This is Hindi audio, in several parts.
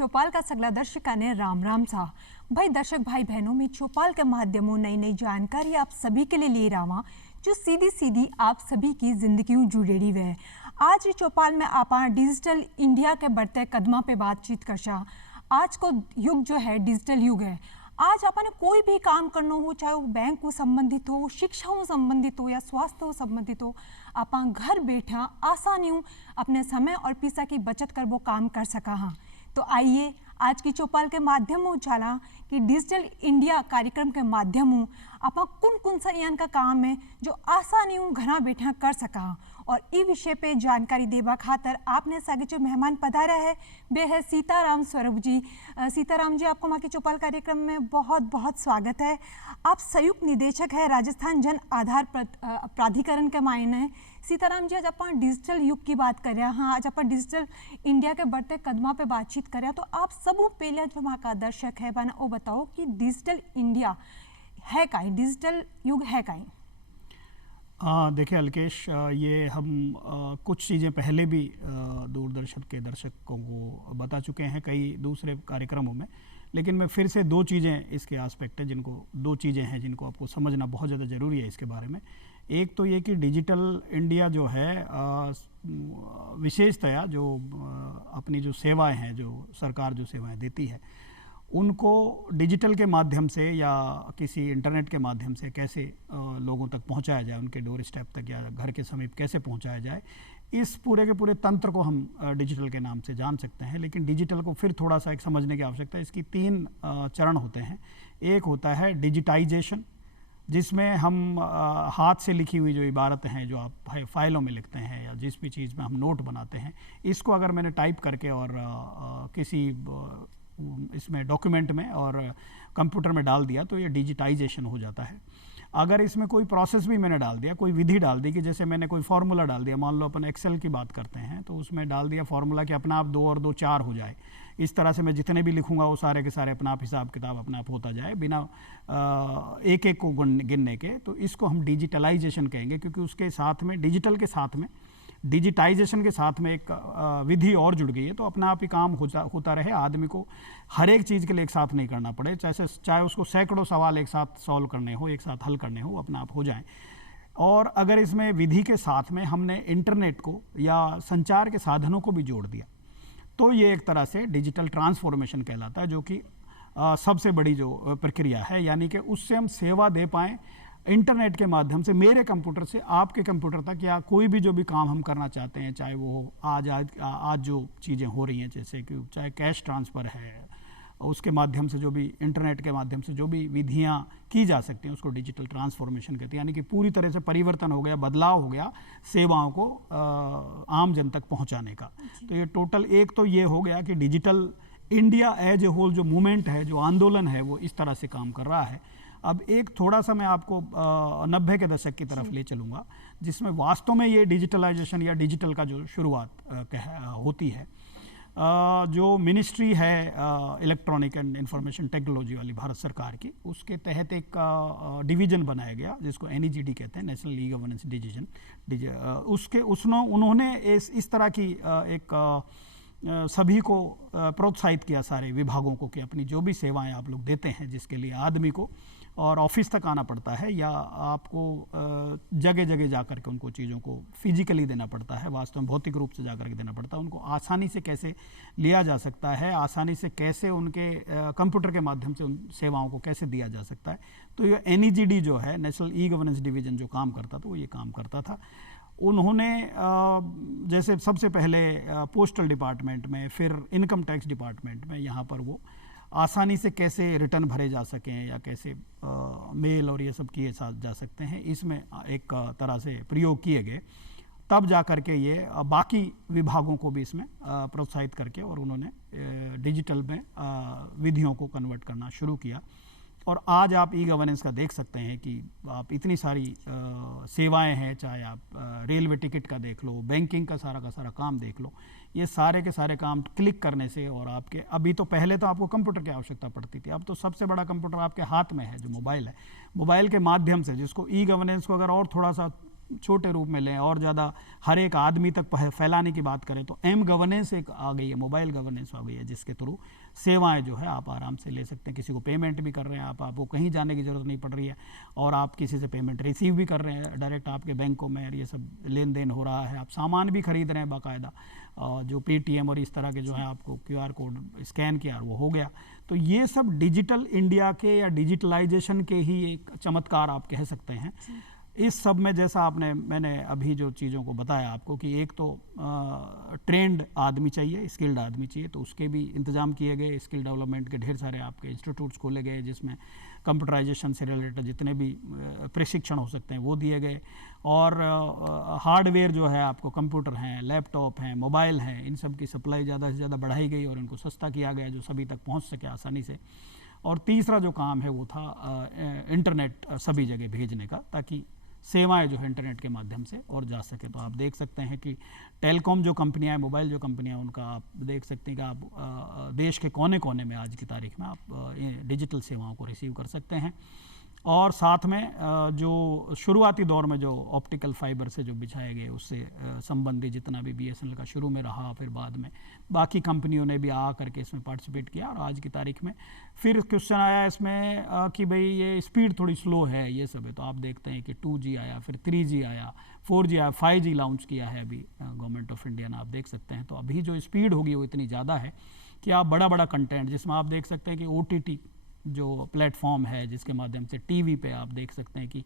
चौपाल का सगला दर्शका ने राम राम सा भाई दर्शक भाई बहनों में चौपाल के माध्यमों नई नई जानकारी आप सभी के लिए ले रहा जो सीधी सीधी आप सभी की जिंदगी जुड़ेड़ी हुए। आज चौपाल में आप डिजिटल इंडिया के बढ़ते कदमा पे बातचीत कर आज को युग जो है डिजिटल युग है। आज आपने कोई भी काम करना हो, चाहे वो बैंक को संबंधित हो, शिक्षा हो संबंधित हो या स्वास्थ्य हो संबंधित हो, आप घर बैठा आसानी हो अपने समय और पैसा की बचत कर वो काम कर सका। हाँ, तो आइए आज की चौपाल के माध्यम हो चला कि डिजिटल इंडिया कार्यक्रम के माध्यम हो आप कौन कौन सा यान का काम है जो आसानी हो घर बैठा कर सका। और इस विषय पे जानकारी देवा खातर आपने सागे जो मेहमान पधारा है वे है सीताराम स्वरूप जी। सीताराम जी, आपको माँ की चौपाल कार्यक्रम में बहुत बहुत स्वागत है। आप संयुक्त निदेशक है राजस्थान जन आधार प्राधिकरण के मायने। सीताराम जी, आज आप डिजिटल युग की बात कर रहे हैं। हाँ, आज आप डिजिटल इंडिया के बढ़ते कदमा पे बातचीत कर रहे हैं, तो आप सब पहले जो वहाँ का दर्शक है बना वो बताओ कि डिजिटल इंडिया है काई, डिजिटल युग है काई। देखिए अलकेश, ये हम कुछ चीज़ें पहले भी दूरदर्शन के दर्शकों को बता चुके हैं कई दूसरे कार्यक्रमों में, लेकिन मैं फिर से दो चीज़ें इसके एस्पेक्ट हैं दो चीज़ें हैं जिनको आपको समझना बहुत ज़्यादा ज़रूरी है इसके बारे में। एक तो ये कि डिजिटल इंडिया जो है विशेषतया जो अपनी जो सेवाएं हैं, जो सरकार जो सेवाएं देती है, उनको डिजिटल के माध्यम से या किसी इंटरनेट के माध्यम से कैसे लोगों तक पहुंचाया जाए, उनके डोर स्टेप तक या घर के समीप कैसे पहुंचाया जाए, इस पूरे के पूरे तंत्र को हम डिजिटल के नाम से जान सकते हैं। लेकिन डिजिटल को फिर थोड़ा सा एक समझने की आवश्यकता है। इसकी तीन चरण होते हैं। एक होता है डिजिटाइजेशन, जिसमें हम हाथ से लिखी हुई जो इबारतें हैं, जो आप फाइलों में लिखते हैं या जिस भी चीज़ में हम नोट बनाते हैं, इसको अगर मैंने टाइप करके और किसी इसमें डॉक्यूमेंट में और कंप्यूटर में डाल दिया तो ये डिजिटाइजेशन हो जाता है। अगर इसमें कोई प्रोसेस भी मैंने डाल दिया, कोई विधि डाल दी कि जैसे मैंने कोई फार्मूला डाल दिया, मान लो अपन एक्सेल की बात करते हैं तो उसमें डाल दिया फार्मूला कि अपना आप 2 और 2 4 हो जाए, इस तरह से मैं जितने भी लिखूंगा वो सारे के सारे अपना आप हिसाब किताब अपना आप होता जाए बिना एक एक को गिनने के, तो इसको हम डिजिटलाइजेशन कहेंगे। क्योंकि उसके साथ में डिजिटल के साथ में डिजिटाइजेशन के साथ में एक विधि और जुड़ गई है, तो अपना आप ही काम होता रहे, आदमी को हर एक चीज़ के लिए एक साथ नहीं करना पड़े, चाहे उसको सैकड़ों सवाल एक साथ सॉल्व करने हो, एक साथ हल करने हो, अपना आप हो जाएं। और अगर इसमें विधि के साथ में हमने इंटरनेट को या संचार के साधनों को भी जोड़ दिया तो ये एक तरह से डिजिटल ट्रांसफॉर्मेशन कहलाता है, जो कि सबसे बड़ी जो प्रक्रिया है। यानी कि उससे हम सेवा दे पाएँ इंटरनेट के माध्यम से, मेरे कंप्यूटर से आपके कंप्यूटर तक, या कोई भी जो भी काम हम करना चाहते हैं, चाहे वो आज जो चीज़ें हो रही हैं, जैसे कि चाहे कैश ट्रांसफ़र है, उसके माध्यम से जो भी इंटरनेट के माध्यम से जो भी विधियां की जा सकती हैं, उसको डिजिटल ट्रांसफॉर्मेशन कहते हैं। यानी कि पूरी तरह से परिवर्तन हो गया, बदलाव हो गया सेवाओं को आम जन तक पहुंचाने का। तो ये टोटल एक तो ये हो गया कि digital India as a whole जो मूवमेंट है, जो आंदोलन है, वो इस तरह से काम कर रहा है। अब एक थोड़ा सा मैं आपको 90 के दशक की तरफ ले चलूँगा, जिसमें वास्तव में ये डिजिटलाइजेशन या डिजिटल का जो शुरुआत होती है। जो मिनिस्ट्री है इलेक्ट्रॉनिक एंड इंफॉर्मेशन टेक्नोलॉजी वाली भारत सरकार की, उसके तहत एक डिवीज़न बनाया गया जिसको NEGD कहते हैं, नेशनल ई गवर्नेंस डिवीजन। उन्होंने इस तरह की एक सभी को प्रोत्साहित किया, सारे विभागों को, कि अपनी जो भी सेवाएं आप लोग देते हैं, जिसके लिए आदमी को और ऑफिस तक आना पड़ता है या आपको जगह जगह जा कर के उनको चीज़ों को फिजिकली देना पड़ता है, वास्तव में भौतिक रूप से जा कर के देना पड़ता है, उनको आसानी से कैसे लिया जा सकता है, आसानी से कैसे उनके कंप्यूटर के माध्यम से उन सेवाओं को कैसे दिया जा सकता है। तो ये NEGD जो है, नेशनल ई गवर्नेंस डिवीजन, जो काम करता था वो ये काम करता था। उन्होंने जैसे सबसे पहले पोस्टल डिपार्टमेंट में, फिर इनकम टैक्स डिपार्टमेंट में, यहाँ पर वो आसानी से कैसे रिटर्न भरे जा सकें या कैसे मेल और ये सब किए जा सकते हैं, इसमें एक तरह से प्रयोग किए गए। तब जा कर के ये बाकी विभागों को भी इसमें प्रोत्साहित करके और उन्होंने डिजिटल में विधियों को कन्वर्ट करना शुरू किया। और आज आप ई गवर्नेंस का देख सकते हैं कि आप इतनी सारी सेवाएं हैं, चाहे आप रेलवे टिकट का देख लो, बैंकिंग का सारा काम देख लो, ये सारे के सारे काम क्लिक करने से, और आपके अभी तो पहले तो आपको कंप्यूटर की आवश्यकता पड़ती थी, अब तो सबसे बड़ा कंप्यूटर आपके हाथ में है, जो मोबाइल है। मोबाइल के माध्यम से, जिसको ई गवर्नेंस को अगर और थोड़ा सा छोटे रूप में लें और ज़्यादा हर एक आदमी तक फैलाने की बात करें तो एम गवर्नेंस एक आ गई है, मोबाइल गवर्नेंस आ गई है, जिसके थ्रू सेवाएं जो है आप आराम से ले सकते हैं। किसी को पेमेंट भी कर रहे हैं आप, आपको कहीं जाने की ज़रूरत नहीं पड़ रही है, और आप किसी से पेमेंट रिसीव भी कर रहे हैं डायरेक्ट आपके बैंकों में, ये सब लेन देन हो रहा है। आप सामान भी खरीद रहे हैं बाकायदा, जो पेटीएम और इस तरह के जो है आपको QR कोड स्कैन किया वो हो गया। तो ये सब डिजिटल इंडिया के या डिजिटलाइजेशन के ही एक चमत्कार आप कह सकते हैं। इस सब में जैसा मैंने अभी जो चीज़ों को बताया आपको कि एक तो ट्रेंड आदमी चाहिए, स्किल्ड आदमी चाहिए, तो उसके भी इंतजाम किए गए। स्किल डेवलपमेंट के ढेर सारे आपके इंस्टीट्यूट्स खोले गए जिसमें कंप्यूटराइजेशन से रिलेटेड जितने भी प्रशिक्षण हो सकते हैं वो दिए गए। और हार्डवेयर जो है आपको कंप्यूटर हैं, लैपटॉप हैं, मोबाइल हैं, इन सब की सप्लाई ज़्यादा से ज़्यादा बढ़ाई गई और इनको सस्ता किया गया जो सभी तक पहुँच सके आसानी से। और तीसरा जो काम है वो था इंटरनेट सभी जगह भेजने का, ताकि सेवाएं जो है इंटरनेट के माध्यम से और जा सके। तो आप देख सकते हैं कि टेलीकॉम जो कंपनियां हैं, मोबाइल जो कंपनियां हैं, उनका आप देख सकते हैं कि आप देश के कोने कोने में आज की तारीख में आप डिजिटल सेवाओं को रिसीव कर सकते हैं। और साथ में जो शुरुआती दौर में जो ऑप्टिकल फाइबर से जो बिछाए गए उससे संबंधित जितना भी BSNL का शुरू में रहा, फिर बाद में बाकी कंपनियों ने भी आ करके इसमें पार्टिसिपेट किया। और आज की तारीख में फिर क्वेश्चन आया इसमें कि भाई ये स्पीड थोड़ी स्लो है, ये सब है। तो आप देखते हैं कि 2G आया, फिर 3G आया, 4G आया, 5G लॉन्च किया है अभी गवर्नमेंट ऑफ इंडिया ने, आप देख सकते हैं। तो अभी जो स्पीड होगी वो इतनी ज़्यादा है कि आप बड़ा बड़ा कंटेंट, जिसमें आप देख सकते हैं कि OTT जो प्लेटफॉर्म है जिसके माध्यम से टीवी पे आप देख सकते हैं कि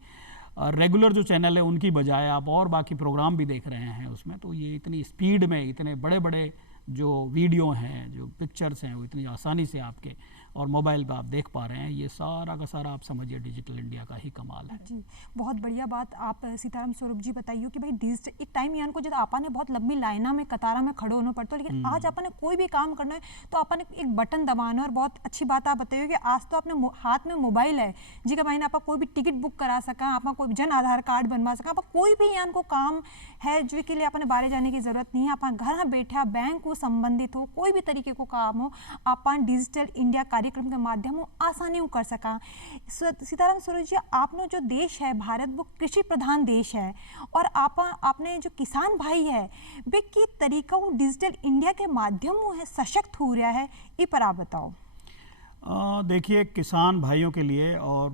रेगुलर जो चैनल है उनकी बजाय आप और बाकी प्रोग्राम भी देख रहे हैं उसमें। तो ये इतनी स्पीड में इतने बड़े बड़े जो वीडियो हैं, जो पिक्चर्स हैं, वो इतनी आसानी से आपके और मोबाइल पे आप देख पा रहे हैं। ये सारा का सारा आप समझिए डिजिटल इंडिया का ही कमाल है। जी, बहुत बढ़िया बात आप सीताराम स्वरूप जी बताइए कि भाई डिजिटल एक टाइम यान को जब आपा ने बहुत लंबी लाइना में कतारा में खड़े होना पड़ता, लेकिन आज आपने कोई भी काम करना है तो आपने एक बटन दबाना है। और बहुत अच्छी बात आप बताइए कि आज तो अपने हाथ में मोबाइल है जी का भाई आप कोई भी टिकट बुक करा सका, आप कोई जन आधार कार्ड बनवा सका, आप कोई भी यान को काम है जो के लिए अपने बाहर जाने की जरूरत नहीं है। आप घर बैठा बैंक को संबंधित हो, कोई भी तरीके को काम हो, आप डिजिटल इंडिया कार्यक्रम के माध्यम आसानी कर सका। सीताराम स्वरूप जी, आपने जो देश है भारत वो कृषि प्रधान देश है, और आपने जो किसान भाई है वे की तरीका वो डिजिटल इंडिया के माध्यम है सशक्त हो रहा है, ये पर आप बताओ। देखिए, किसान भाइयों के लिए और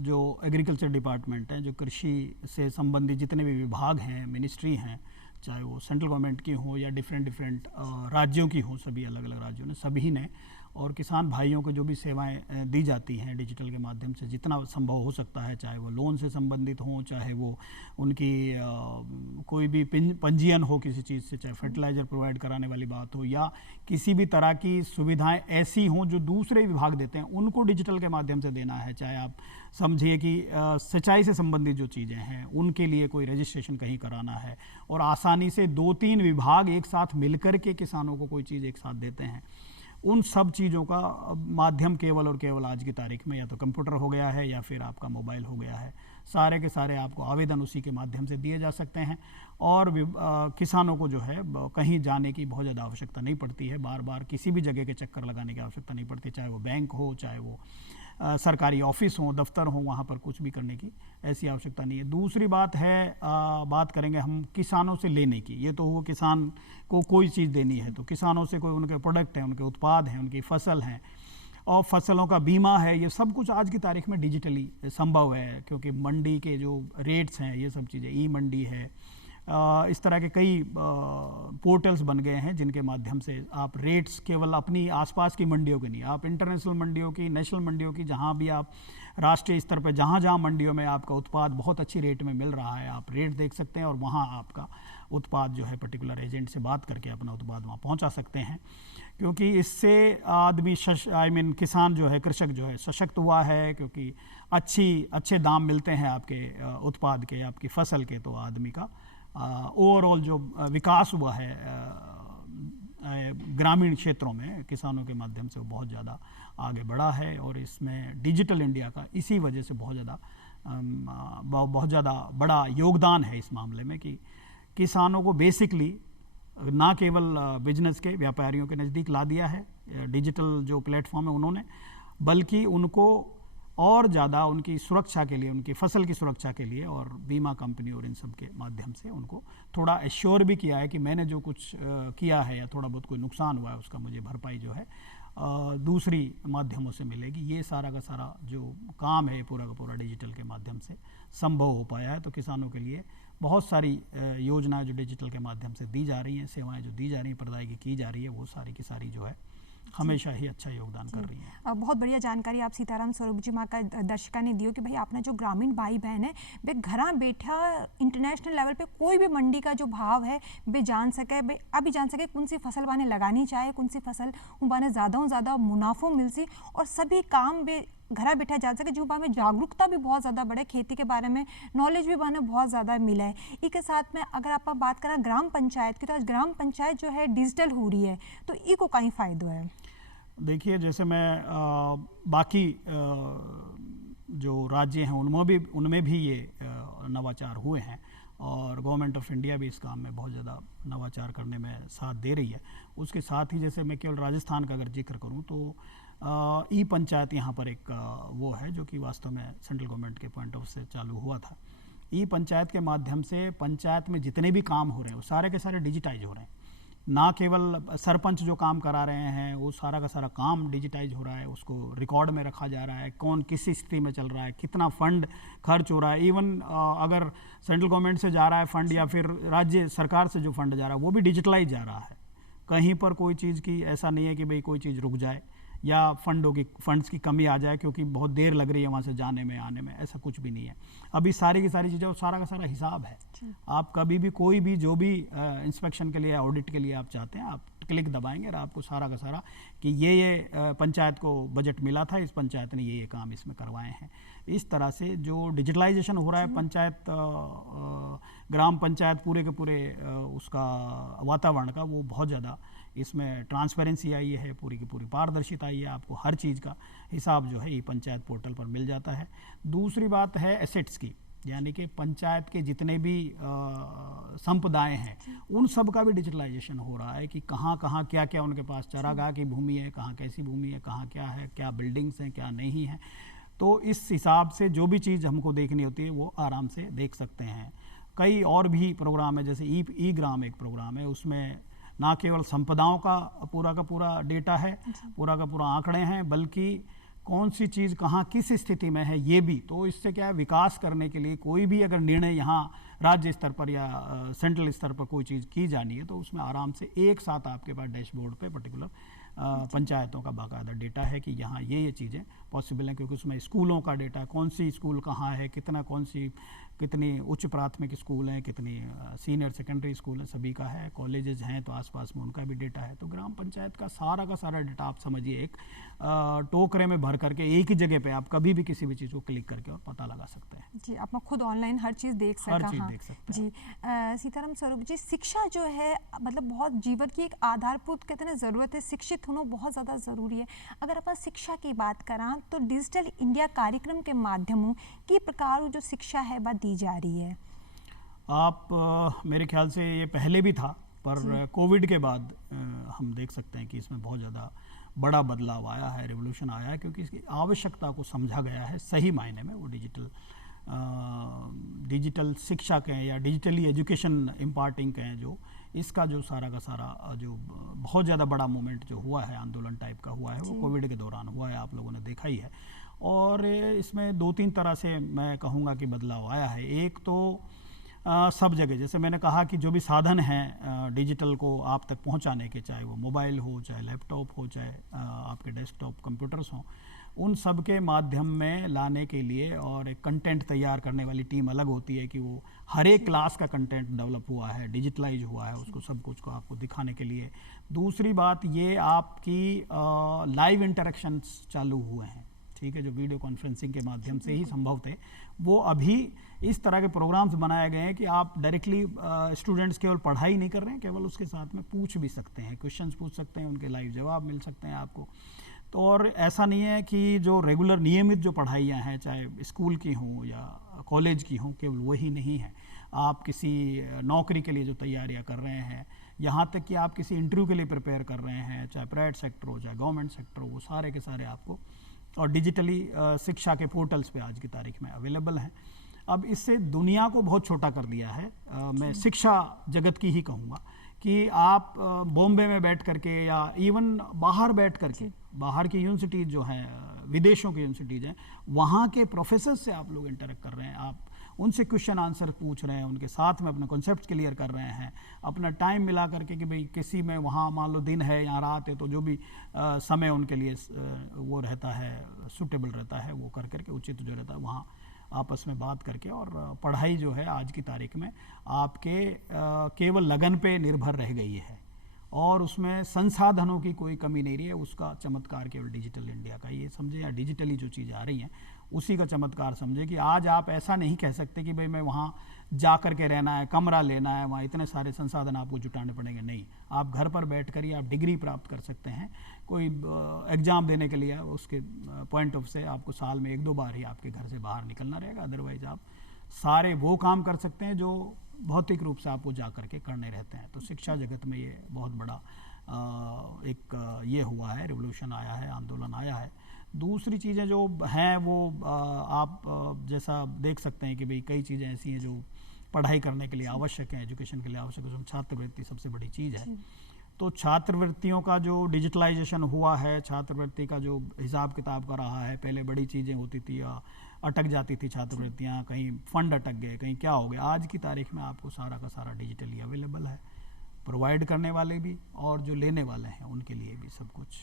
जो एग्रीकल्चर डिपार्टमेंट है, जो कृषि से संबंधित जितने भी विभाग हैं, मिनिस्ट्री हैं, चाहे वो सेंट्रल गवर्नमेंट की हो या डिफरेंट राज्यों की हो, सभी अलग अलग राज्यों ने, सभी ने, और किसान भाइयों को जो भी सेवाएं दी जाती हैं डिजिटल के माध्यम से जितना संभव हो सकता है, चाहे वो लोन से संबंधित हो, चाहे वो उनकी कोई भी पंजीयन हो किसी चीज़ से, चाहे फर्टिलाइज़र प्रोवाइड कराने वाली बात हो, या किसी भी तरह की सुविधाएं ऐसी हों जो दूसरे विभाग देते हैं, उनको डिजिटल के माध्यम से देना है। चाहे आप समझिए कि सिंचाई से संबंधित जो चीज़ें हैं उनके लिए कोई रजिस्ट्रेशन कहीं कराना है, और आसानी से 2-3 विभाग एक साथ मिलकर के किसानों को कोई चीज़ एक साथ देते हैं, उन सब चीज़ों का माध्यम केवल और केवल आज की तारीख में या तो कंप्यूटर हो गया है या फिर आपका मोबाइल हो गया है। सारे के सारे आपको आवेदन उसी के माध्यम से दिए जा सकते हैं, और किसानों को जो है कहीं जाने की बहुत ज़्यादा आवश्यकता नहीं पड़ती है, बार बार किसी भी जगह के चक्कर लगाने की आवश्यकता नहीं पड़ती, चाहे वो बैंक हो, चाहे वो सरकारी ऑफिस हो, दफ्तर हो, वहाँ पर कुछ भी करने की ऐसी आवश्यकता नहीं है। दूसरी बात है, बात करेंगे हम किसानों से लेने की। ये तो वो किसान को कोई चीज़ देनी है तो किसानों से कोई उनके प्रोडक्ट हैं, उनके उत्पाद हैं, उनकी फसल हैं और फसलों का बीमा है, ये सब कुछ आज की तारीख में डिजिटली संभव है, क्योंकि मंडी के जो रेट्स हैं, ये सब चीज़ें, ई मंडी है, इस तरह के कई पोर्टल्स बन गए हैं जिनके माध्यम से आप रेट्स केवल अपनी आसपास की मंडियों की नहीं, आप इंटरनेशनल मंडियों की, नेशनल मंडियों की, जहां भी आप राष्ट्रीय स्तर पर जहां मंडियों में आपका उत्पाद बहुत अच्छी रेट में मिल रहा है, आप रेट देख सकते हैं और वहां आपका उत्पाद जो है पर्टिकुलर एजेंट से बात करके अपना उत्पाद वहाँ पहुँचा सकते हैं। क्योंकि इससे आदमी किसान जो है, कृषक जो है सशक्त हुआ है, क्योंकि अच्छे दाम मिलते हैं आपके उत्पाद के, आपकी फसल के, तो आदमी का ओवरऑल जो विकास हुआ है ग्रामीण क्षेत्रों में किसानों के माध्यम से वो बहुत ज़्यादा आगे बढ़ा है। और इसमें डिजिटल इंडिया का इसी वजह से बहुत ज़्यादा बड़ा योगदान है इस मामले में, कि किसानों को बेसिकली ना केवल बिजनेस के व्यापारियों के नज़दीक ला दिया है डिजिटल जो प्लेटफॉर्म है उन्होंने, बल्कि उनको और ज़्यादा उनकी सुरक्षा के लिए, उनकी फसल की सुरक्षा के लिए और बीमा कंपनी और इन सब के माध्यम से उनको थोड़ा एश्योर भी किया है कि मैंने जो कुछ किया है या थोड़ा बहुत कोई नुकसान हुआ है उसका मुझे भरपाई जो है दूसरी माध्यमों से मिलेगी। ये सारा का सारा जो काम है पूरा का पूरा डिजिटल के माध्यम से संभव हो पाया है। तो किसानों के लिए बहुत सारी योजनाएं जो डिजिटल के माध्यम से दी जा रही हैं, सेवाएं जो दी जा रही हैं, प्रदायगी की जा रही है, वो सारी की सारी जो है हमेशा ही अच्छा योगदान कर रही है। बहुत बढ़िया जानकारी आप सीताराम स्वरूप जी माँ का दर्शका ने दियो कि भाई आपने जो ग्रामीण भाई बहन है वे घर बैठा इंटरनेशनल लेवल पे कोई भी मंडी का जो भाव है वे जान सके, वे अभी जान सके कौन सी फसल बाने लगानी चाहे, कौन सी फसल बाने ज़्यादा मुनाफो मिल सी और सभी काम वे घर बैठा जा सके, जो में जागरूकता भी बहुत ज़्यादा बढ़े, खेती के बारे में नॉलेज भी बाने बहुत ज़्यादा मिला है। इसके साथ में अगर आप बात करें ग्राम पंचायत की, तो आज ग्राम पंचायत जो है डिजिटल हो रही है, तो ई को कहीं फ़ायदो है? देखिए, जैसे मैं बाकी जो राज्य हैं उनमें भी ये नवाचार हुए हैं और गवर्नमेंट ऑफ इंडिया भी इस काम में बहुत ज़्यादा नवाचार करने में साथ दे रही है। उसके साथ ही जैसे मैं केवल राजस्थान का अगर जिक्र करूं तो ई पंचायत यहाँ पर एक वो है जो कि वास्तव में सेंट्रल गवर्नमेंट के पॉइंट ऑफ से चालू हुआ था। ई पंचायत के माध्यम से पंचायत में जितने भी काम हो रहे हैं वो सारे के सारे डिजिटाइज हो रहे हैं। ना केवल सरपंच जो काम करा रहे हैं वो सारा का सारा काम डिजिटाइज हो रहा है, उसको रिकॉर्ड में रखा जा रहा है, कौन किस स्थिति में चल रहा है, कितना फंड खर्च हो रहा है। इवन अगर सेंट्रल गवर्नमेंट से जा रहा है फंड या फिर राज्य सरकार से जो फंड जा रहा है वो भी डिजिटलाइज जा रहा है। कहीं पर कोई चीज़ की ऐसा नहीं है कि भाई कोई चीज़ रुक जाए या फंड्स की कमी आ जाए क्योंकि बहुत देर लग रही है वहाँ से जाने में आने में, ऐसा कुछ भी नहीं है। अभी सारी की सारी चीज़ें और सारा का सारा हिसाब है। आप कभी भी कोई भी जो भी इंस्पेक्शन के लिए ऑडिट के लिए आप चाहते हैं, आप क्लिक दबाएंगे और आपको सारा का सारा कि ये पंचायत को बजट मिला था, इस पंचायत ने ये काम इसमें करवाए हैं। इस तरह से जो डिजिटलाइजेशन हो रहा है पंचायत ग्राम पंचायत पूरे के पूरे उसका वातावरण का, वो बहुत ज़्यादा इसमें ट्रांसपेरेंसी आई है, पूरी की पूरी पारदर्शिता आई है। आपको हर चीज़ का हिसाब जो है ये पंचायत पोर्टल पर मिल जाता है। दूसरी बात है एसेट्स की, यानी कि पंचायत के जितने भी संपदाएं हैं उन सब का भी डिजिटलाइजेशन हो रहा है कि कहाँ कहाँ क्या क्या उनके पास चारागाह की भूमि है, कहाँ कैसी भूमि है, कहाँ क्या है, क्या बिल्डिंग्स हैं, क्या नहीं है। तो इस हिसाब से जो भी चीज़ हमको देखनी होती है वो आराम से देख सकते हैं। कई और भी प्रोग्राम है, जैसे ई ग्राम एक प्रोग्राम है, उसमें ना केवल संपदाओं का पूरा डेटा है, पूरा का पूरा आंकड़े हैं, बल्कि कौन सी चीज़ कहाँ किस स्थिति में है ये भी। तो इससे क्या है, विकास करने के लिए कोई भी अगर निर्णय यहाँ राज्य स्तर पर या सेंट्रल स्तर पर कोई चीज़ की जानी है तो उसमें आराम से एक साथ आपके पास डैशबोर्ड पे पर्टिकुलर पंचायतों का बाकायदा डेटा है कि यहाँ ये चीज़ें पॉसिबल हैं, क्योंकि उसमें स्कूलों का डेटा, कौन सी स्कूल कहाँ है, कितनी उच्च प्राथमिक स्कूल हैं, कितनी सीनियर सेकेंडरी स्कूल हैं, सभी का है। कॉलेजेस हैं तो आसपास में उनका भी डेटा है। तो ग्राम पंचायत का सारा डेटा आप समझिए एक टोकरे में भर करके एक ही जगह पे आप कभी भी किसी भी चीज़ को क्लिक करके और पता लगा सकते हैं। जी, आप खुद ऑनलाइन हर चीज़ देख सकते हैं। जी, सीताराम स्वरूप जी, शिक्षा जो है मतलब बहुत जीवन की एक आधारभूत कहते हैं ज़रूरत है, शिक्षित होना बहुत ज़्यादा ज़रूरी है। अगर आप शिक्षा की बात करें तो डिजिटल इंडिया कार्यक्रम के माध्यमों की प्रकार जो शिक्षा है वह दी जा रही है। आप मेरे ख्याल से ये पहले भी था, पर कोविड के बाद हम देख सकते हैं कि इसमें बहुत ज़्यादा बड़ा बदलाव आया है, रिवोल्यूशन आया है, क्योंकि इसकी आवश्यकता को समझा गया है सही मायने में। वो डिजिटल शिक्षा कहें या डिजिटली एजुकेशन इम्पार्टिंग कहें, जो इसका जो सारा का सारा जो बहुत ज़्यादा बड़ा मूवमेंट जो हुआ है, आंदोलन टाइप का हुआ है, वो कोविड के दौरान हुआ है, आप लोगों ने देखा ही है। और इसमें 2-3 तरह से मैं कहूँगा कि बदलाव आया है। एक तो सब जगह, जैसे मैंने कहा कि जो भी साधन हैं डिजिटल को आप तक पहुंचाने के, चाहे वो मोबाइल हो, चाहे लैपटॉप हो, चाहे आपके डेस्कटॉप कंप्यूटर्स हों, उन सब के माध्यम में लाने के लिए और एक कंटेंट तैयार करने वाली टीम अलग होती है कि वो हर एक क्लास का कंटेंट डेवलप हुआ है, डिजिटलाइज हुआ है, उसको सब कुछ को आपको दिखाने के लिए। दूसरी बात ये आपकी लाइव इंटरेक्शंस चालू हुए हैं, ठीक है, जो वीडियो कॉन्फ्रेंसिंग के माध्यम से ही संभव थे। वो अभी इस तरह के प्रोग्राम्स बनाए गए हैं कि आप डायरेक्टली स्टूडेंट्स केवल पढ़ाई नहीं कर रहे हैं, केवल उसके साथ में पूछ भी सकते हैं, क्वेश्चंस पूछ सकते हैं, उनके लाइव जवाब मिल सकते हैं आपको। तो और ऐसा नहीं है कि जो रेगुलर नियमित जो पढ़ाइयाँ हैं, चाहे स्कूल की हों या कॉलेज की हों, केवल वही नहीं है। आप किसी नौकरी के लिए जो तैयारियाँ कर रहे हैं, यहाँ तक कि आप किसी इंटरव्यू के लिए प्रिपेयर कर रहे हैं, चाहे प्राइवेट सेक्टर हो चाहे गवर्नमेंट सेक्टर हो, वो सारे के सारे आपको और डिजिटली शिक्षा के पोर्टल्स पे आज की तारीख में अवेलेबल हैं। अब इससे दुनिया को बहुत छोटा कर दिया है। मैं शिक्षा जगत की ही कहूँगा कि आप बॉम्बे में बैठ करके या इवन बाहर बैठ करके, बाहर की यूनिवर्सिटीज़ जो हैं, विदेशों की यूनिवर्सिटीज़ हैं, वहाँ के प्रोफेसर से आप लोग इंटरेक्ट कर रहे हैं, आप उनसे क्वेश्चन आंसर पूछ रहे हैं, उनके साथ में अपने कॉन्सेप्ट क्लियर कर रहे हैं, अपना टाइम मिला करके कि भाई किसी में वहाँ मान लो दिन है या रात है, तो जो भी समय उनके लिए वो रहता है, सूटेबल रहता है, वो कर करके उचित जो रहता है वहाँ आपस में बात करके। और पढ़ाई जो है आज की तारीख में आपके केवल लगन पे निर्भर रह गई है और उसमें संसाधनों की कोई कमी नहीं रही है। उसका चमत्कार केवल डिजिटल इंडिया का ये समझे, या डिजिटली जो चीज़ें आ रही हैं उसी का चमत्कार समझे कि आज आप ऐसा नहीं कह सकते कि भाई मैं वहाँ जा कर के रहना है, कमरा लेना है, वहाँ इतने सारे संसाधन आपको जुटाने पड़ेंगे। नहीं, आप घर पर बैठ कर ही आप डिग्री प्राप्त कर सकते हैं। कोई एग्ज़ाम देने के लिए उसके पॉइंट ऑफ से आपको साल में 1-2 बार ही आपके घर से बाहर निकलना रहेगा, अदरवाइज आप सारे वो काम कर सकते हैं जो भौतिक रूप से आपको जा करके करने रहते हैं। तो शिक्षा जगत में ये बहुत बड़ा एक ये हुआ है, रिवोल्यूशन आया है, आंदोलन आया है। दूसरी चीज़ें जो हैं वो आप जैसा देख सकते हैं कि भाई कई चीज़ें ऐसी हैं जो पढ़ाई करने के लिए आवश्यक हैं, एजुकेशन के लिए आवश्यक है, उसमें छात्रवृत्ति सबसे बड़ी चीज़ है। तो छात्रवृत्तियों का जो डिजिटलाइजेशन हुआ है, छात्रवृत्ति का जो हिसाब किताब का रहा है, पहले बड़ी चीज़ें होती थी या अटक जाती थी छात्रवृत्तियाँ, कहीं फंड अटक गए, कहीं क्या हो गया। आज की तारीख में आपको सारा का सारा डिजिटली अवेलेबल है, प्रोवाइड करने वाले भी और जो लेने वाले हैं उनके लिए भी सब कुछ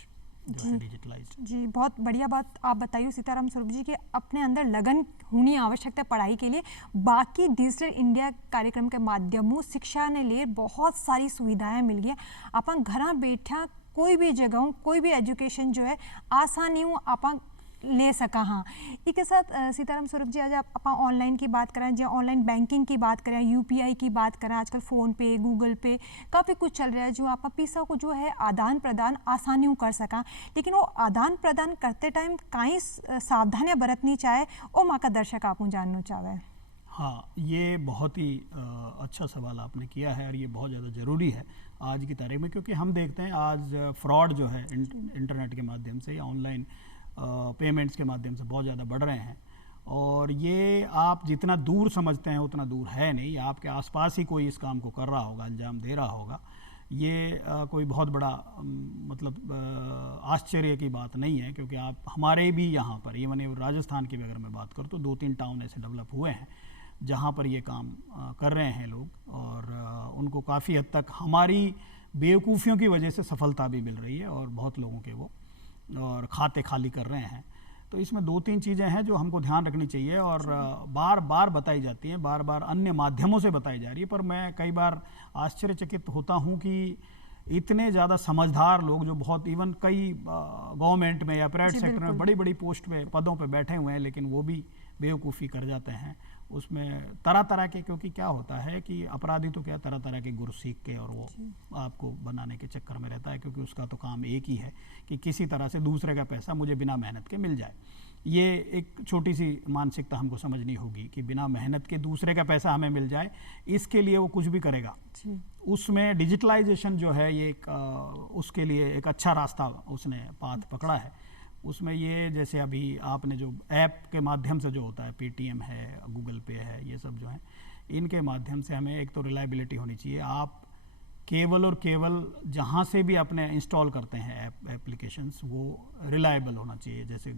जो है डिजिटलाइज्ड। जी, बहुत बढ़िया बात आप बताइए सीताराम स्वरूप जी कि अपने अंदर लगन होनी आवश्यक है पढ़ाई के लिए। बाकी डिजिटल इंडिया कार्यक्रम के माध्यमों शिक्षा ने लिए बहुत सारी सुविधाएं मिल गई। अपन घर बैठा कोई भी जगह कोई भी एजुकेशन जो है आसानी अपन ले सका। हाँ, एक साथ सीताराम स्वरूप जी आज आप ऑनलाइन की बात करें, जो ऑनलाइन बैंकिंग की बात करें, यूपीआई की बात करें, आजकल फ़ोन पे, गूगल पे काफ़ी कुछ चल रहा है जो आप पैसा को जो है आदान प्रदान आसानी कर सका। लेकिन वो आदान प्रदान करते टाइम कई सावधानियाँ बरतनी चाहे और माँ का दर्शक आप जानना चाहे। हाँ, ये बहुत ही अच्छा सवाल आपने किया है और ये बहुत ज़्यादा ज़रूरी है आज की तारीख में, क्योंकि हम देखते हैं आज फ्रॉड जो है इंटरनेट के माध्यम से या ऑनलाइन पेमेंट्स के माध्यम से बहुत ज़्यादा बढ़ रहे हैं। और ये आप जितना दूर समझते हैं उतना दूर है नहीं, आपके आसपास ही कोई इस काम को कर रहा होगा, अंजाम दे रहा होगा। ये कोई बहुत बड़ा मतलब आश्चर्य की बात नहीं है, क्योंकि आप हमारे भी यहाँ पर इवन राजस्थान की भी अगर मैं बात करूँ तो 2-3 टाउन ऐसे डेवलप हुए हैं जहाँ पर ये काम कर रहे हैं लोग, और उनको काफ़ी हद तक हमारी बेवकूफ़ियों की वजह से सफलता भी मिल रही है और बहुत लोगों के वो और खाते खाली कर रहे हैं। तो इसमें 2-3 चीज़ें हैं जो हमको ध्यान रखनी चाहिए और बार बार बताई जाती हैं, बार बार अन्य माध्यमों से बताई जा रही है, पर मैं कई बार आश्चर्यचकित होता हूं कि इतने ज़्यादा समझदार लोग जो बहुत इवन कई गवर्नमेंट में या प्राइवेट सेक्टर में बड़ी बड़ी पोस्ट पे पदों पे बैठे हुए हैं, लेकिन वो भी बेवकूफ़ी कर जाते हैं उसमें तरह तरह के। क्योंकि क्या होता है कि अपराधी तो क्या तरह तरह के गुर सीख के और वो आपको बनाने के चक्कर में रहता है, क्योंकि उसका तो काम एक ही है कि किसी तरह से दूसरे का पैसा मुझे बिना मेहनत के मिल जाए। ये एक छोटी सी मानसिकता हमको समझनी होगी कि बिना मेहनत के दूसरे का पैसा हमें मिल जाए, इसके लिए वो कुछ भी करेगा। उसमें डिजिटलाइजेशन जो है ये एक उसके लिए एक अच्छा रास्ता उसने पाथ पकड़ा है। उसमें ये जैसे अभी आपने जो ऐप के माध्यम से जो होता है, पेटीएम है, गूगल पे है, ये सब जो है, इनके माध्यम से हमें एक तो रिलायबिलिटी होनी चाहिए। आप केवल और केवल जहाँ से भी अपने इंस्टॉल करते हैं एप्लीकेशंस, वो रिलायबल होना चाहिए। जैसे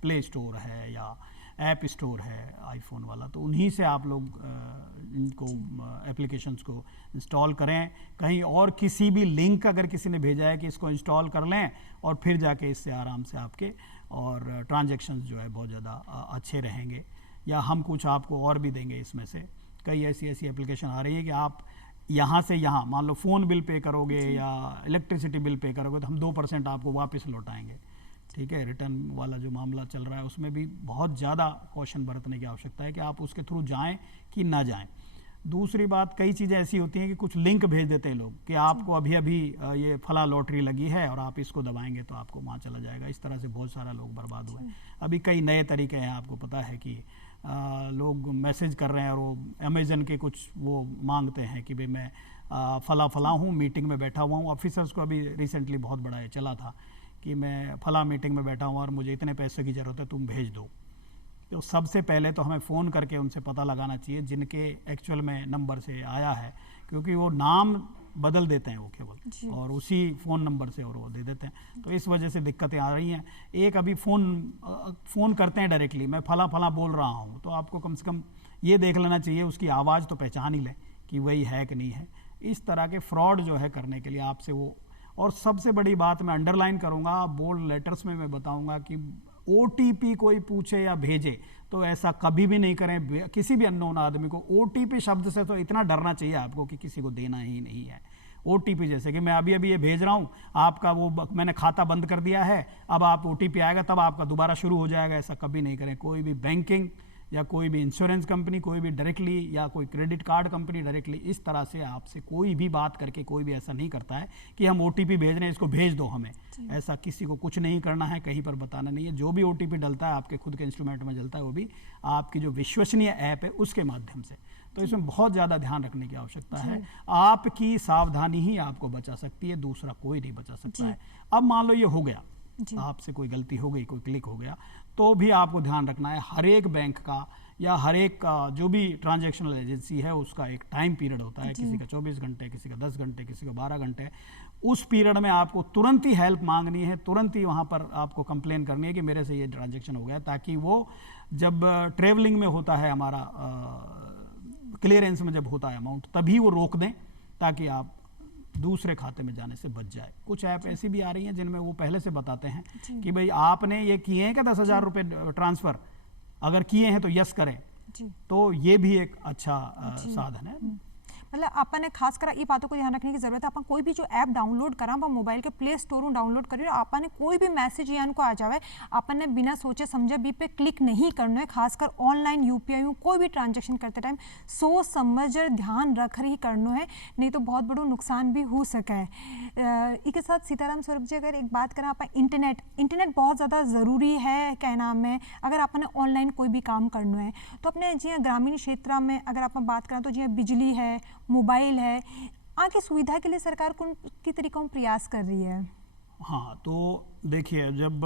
प्ले स्टोर है या ऐप स्टोर है आईफोन वाला, तो उन्हीं से आप लोग इनको एप्लीकेशंस को इंस्टॉल करें। कहीं और किसी भी लिंक अगर किसी ने भेजा है कि इसको इंस्टॉल कर लें और फिर जाके इससे आराम से आपके और ट्रांजैक्शंस जो है बहुत ज़्यादा अच्छे रहेंगे। या हम कुछ आपको और भी देंगे, इसमें से कई ऐसी एप्लीकेशन आ रही है कि आप यहाँ से यहाँ मान लो फ़ोन बिल पे करोगे या इलेक्ट्रिसिटी बिल पे करोगे तो हम 2% आपको वापस लौटाएंगे। ठीक है, रिटर्न वाला जो मामला चल रहा है उसमें भी बहुत ज़्यादा कॉशन बरतने की आवश्यकता है कि आप उसके थ्रू जाएं कि ना जाएं। दूसरी बात, कई चीज़ें ऐसी होती हैं कि कुछ लिंक भेज देते हैं लोग कि आपको अभी अभी ये फला लॉटरी लगी है और आप इसको दबाएंगे तो आपको वहाँ चला जाएगा। इस तरह से बहुत सारा लोग बर्बाद हुए। अभी कई नए तरीके हैं, आपको पता है कि लोग मैसेज कर रहे हैं और वो अमेज़न के कुछ वो मांगते हैं कि भाई मैं फला हूँ, मीटिंग में बैठा हुआ हूँ। ऑफिसर्स को अभी रिसेंटली बहुत बड़ा ये चला था कि मैं फला मीटिंग में बैठा हूँ और मुझे इतने पैसे की ज़रूरत है, तुम भेज दो। तो सबसे पहले तो हमें फ़ोन करके उनसे पता लगाना चाहिए जिनके एक्चुअल में नंबर से आया है, क्योंकि वो नाम बदल देते हैं वो केवल, और उसी फ़ोन नंबर से और वो दे देते हैं। तो इस वजह से दिक्कतें आ रही हैं। एक अभी फ़ोन करते हैं डायरेक्टली, मैं फला फला बोल रहा हूँ, तो आपको कम से कम ये देख लेना चाहिए, उसकी आवाज़ तो पहचान ही लें कि वही है कि नहीं है। इस तरह के फ्रॉड जो है करने के लिए आपसे वो, और सबसे बड़ी बात मैं अंडरलाइन करूँगा, बोल्ड लेटर्स में मैं बताऊँगा कि OTP कोई पूछे या भेजे तो ऐसा कभी भी नहीं करें। किसी भी अननोन आदमी को OTP शब्द से तो इतना डरना चाहिए आपको कि किसी को देना ही नहीं है। OTP जैसे कि मैं अभी अभी ये भेज रहा हूँ, आपका वो मैंने खाता बंद कर दिया है, अब आप OTP आएगा तब आपका दोबारा शुरू हो जाएगा, ऐसा कभी नहीं करें। कोई भी बैंकिंग या कोई भी इंश्योरेंस कंपनी, कोई भी डायरेक्टली, या कोई क्रेडिट कार्ड कंपनी डायरेक्टली इस तरह से आपसे कोई भी बात करके कोई भी ऐसा नहीं करता है कि हम OTP भेज रहे हैं, इसको भेज दो हमें। ऐसा किसी को कुछ नहीं करना है, कहीं पर बताना नहीं है। जो भी OTP डलता है आपके खुद के इंस्ट्रूमेंट में डलता है, वो भी आपकी जो विश्वसनीय ऐप है उसके माध्यम से। तो इसमें बहुत ज़्यादा ध्यान रखने की आवश्यकता है। आपकी सावधानी ही आपको बचा सकती है, दूसरा कोई नहीं बचा सकता है। अब मान लो ये हो गया, आपसे कोई गलती हो गई, कोई क्लिक हो गया, तो भी आपको ध्यान रखना है हर एक बैंक का या हर एक का जो भी ट्रांजैक्शनल एजेंसी है उसका एक टाइम पीरियड होता है। किसी का 24 घंटे, किसी का 10 घंटे, किसी का 12 घंटे। उस पीरियड में आपको तुरंत ही हेल्प मांगनी है, तुरंत ही वहाँ पर आपको कंप्लेन करनी है कि मेरे से ये ट्रांजैक्शन हो गया, ताकि वो जब ट्रेवलिंग में होता है हमारा क्लियरेंस में जब होता है अमाउंट, तभी वो रोक दें ताकि आप दूसरे खाते में जाने से बच जाए। कुछ ऐप ऐसी भी आ रही हैं जिनमें वो पहले से बताते हैं कि भाई आपने ये किए हैं क्या 10,000 रुपये ट्रांसफ़र, अगर किए हैं तो यस करें। तो ये भी एक अच्छा साधन है। मतलब आपने खास कर ये बातों को ध्यान रखने की जरूरत है। आप कोई भी जो ऐप डाउनलोड करा वो मोबाइल के प्ले स्टोर डाउनलोड करिए, आपने कोई भी मैसेज यान को आ जाए, आपने बिना सोचे समझे भी पे क्लिक नहीं करना है। खासकर ऑनलाइन UPI कोई भी ट्रांजेक्शन करते टाइम सोच समझ ध्यान रख ही करना है, नहीं तो बहुत बड़ा नुकसान भी हो सके है। इसके साथ सीताराम स्वरूप जी, अगर एक बात करें आप इंटरनेट बहुत ज़्यादा ज़रूरी है, क्या नाम है, अगर आपने ऑनलाइन कोई भी काम करना है तो अपने जी ग्रामीण क्षेत्र में अगर आप बात करें तो जी बिजली है, मोबाइल है, आगे सुविधा के लिए सरकार कौन की तरीकों में प्रयास कर रही है? हाँ, तो देखिए, जब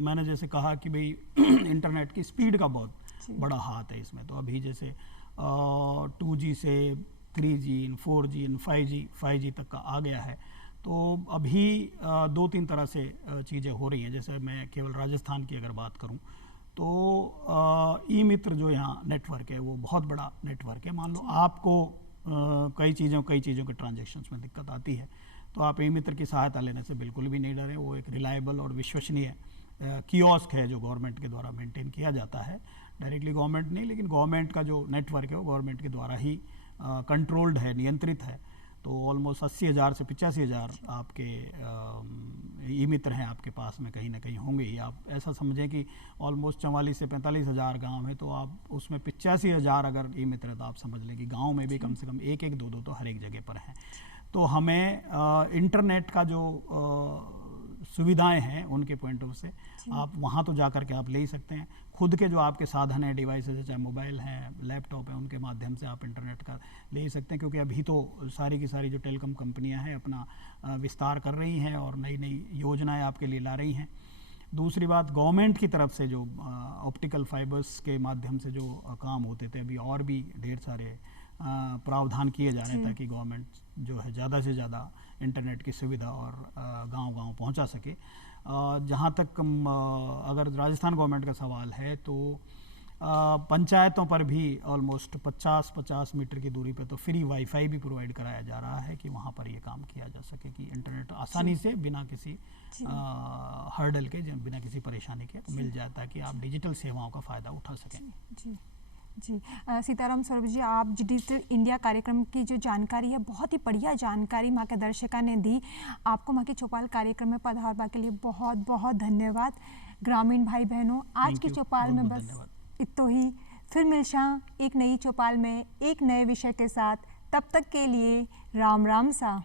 मैंने जैसे कहा कि भाई इंटरनेट की स्पीड का बहुत बड़ा हाथ है इसमें, तो अभी जैसे 2G से 3G, 4G, 5G तक का आ गया है। तो अभी 2-3 तरह से चीज़ें हो रही हैं। जैसे मैं केवल राजस्थान की अगर बात करूं तो ई-मित्र जो यहाँ नेटवर्क है वो बहुत बड़ा नेटवर्क है। मान लो आपको कई चीज़ों के ट्रांजैक्शंस में दिक्कत आती है तो आप ई-मित्र की सहायता लेने से बिल्कुल भी नहीं डरें। वो एक रिलायबल और विश्वसनीय कियोस्क है जो गवर्नमेंट के द्वारा मेंटेन किया जाता है। डायरेक्टली गवर्नमेंट नहीं, लेकिन गवर्नमेंट का जो नेटवर्क है वो गवर्नमेंट के द्वारा ही कंट्रोल्ड है, नियंत्रित है। तो ऑलमोस्ट 80,000 से 85,000 आपके ई-मित्र हैं आपके पास में, कहीं ना कहीं होंगे ही। आप ऐसा समझें कि ऑलमोस्ट 44 से 45,000 गाँव है, तो आप उसमें 85,000 अगर ई-मित्र है तो आप समझ लें कि गाँव में भी कम से कम एक एक दो तो हर एक जगह पर हैं। तो हमें इंटरनेट का जो सुविधाएं हैं उनके पॉइंट ऑफ से आप वहाँ तो जा कर के आप ले ही सकते हैं। खुद के जो आपके साधन हैं, डिवाइसेज है, चाहे मोबाइल हैं, लैपटॉप है, उनके माध्यम से आप इंटरनेट का ले ही सकते हैं। क्योंकि अभी तो सारी की सारी जो टेलीकॉम कंपनियां हैं अपना विस्तार कर रही हैं और नई नई योजनाएं आपके लिए ला रही हैं। दूसरी बात, गवर्नमेंट की तरफ से जो ऑप्टिकल फाइबर्स के माध्यम से जो काम होते थे, अभी और भी ढेर सारे प्रावधान किए जा रहे हैं ताकि गवर्नमेंट जो है ज़्यादा से ज़्यादा इंटरनेट की सुविधा और गांव-गांव पहुंचा सके। जहां तक अगर राजस्थान गवर्नमेंट का सवाल है तो पंचायतों पर भी ऑलमोस्ट 50 मीटर की दूरी पे तो फ्री वाईफाई भी प्रोवाइड कराया जा रहा है कि वहाँ पर ये काम किया जा सके कि इंटरनेट आसानी से बिना किसी हर्डल के, बिना किसी परेशानी के मिल जाए, ताकि आप डिजिटल सेवाओं का फ़ायदा उठा सकें। जी सीताराम स्वरूप जी, आप डिजिटल इंडिया कार्यक्रम की जो जानकारी है, बहुत ही बढ़िया जानकारी माँ के दर्शका ने दी। आपको माँ के चौपाल कार्यक्रम में पधारवा के लिए बहुत बहुत धन्यवाद। ग्रामीण भाई बहनों, आज की चौपाल में बस इतो ही। फिर मिलशा एक नई चौपाल में एक नए विषय के साथ। तब तक के लिए राम राम सा।